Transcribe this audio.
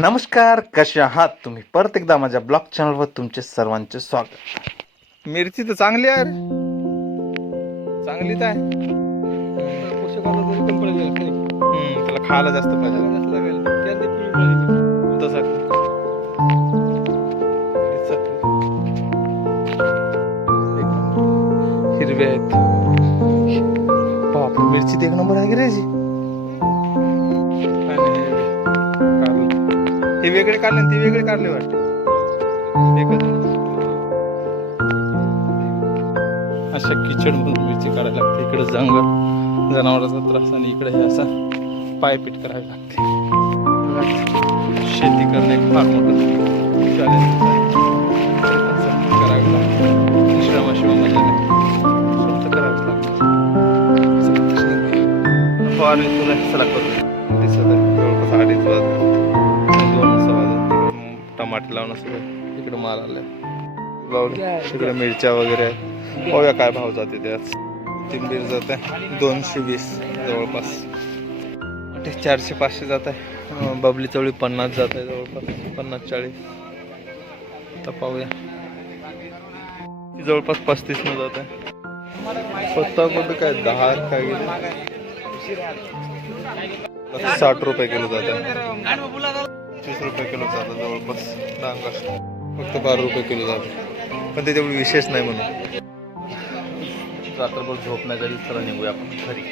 नमस्कार, कसे आहात तुम्ही? परत एकदा माझ्या ब्लॉग चॅनलवर तुमचे सर्वांचे स्वागत. मिरची तर चांगली आहे रे. चांगलीच आहे. पोषकाला जरी कमी पडलेलं नाही. त्याला खायला जास्त पाहिजे. जास्त लागेल. त्यात ते पिवळी पडली. तसं हिरवे आहेत. बाप, मिरची एक नंबर आहे की रे याची. हे वेगळे काढले ते वेगळे काढले वाटते. अशा किचड म्हणून मिरची काढायला लागते. इकडे जंगल, जनावरांचा त्रास, आणि इकडे हे असा पायपीट करावी लागते. शेती करणे फार मोठं चॅलेंज आहे. करावी लागते. श्रमाशिवाय मजा नाही. स्वतः करावंच लागतं. फवारणी तुला चला करू दिसत आहे. जवळपास 2:30 वाजता 2 वाजता टमाटे लावणं सगळं. इकडे माल आलाय लावले. इकडे मिरच्या वगैरे आहेत. पाहूया काय भाव जाते त्याच. कोथिंबीर जात आहे 220 जवळपास. 400-500 जात आहे. बबली चवळी 50 जात आहे जवळपास. 50-40. तर पाहूया. जवळपास 35 न जात आहे. पत्ता कोणतं काय 10 काय गेले. 60 रुपये किलो जात आहे. 30 रुपये किलो जातं जवळपास. डांगर फक्त 12 रुपये किलो जातं. पण ते तेवढं विशेष नाही म्हणून. रात्रभर झोप नाही झाली. चला निघूया आपण घरी.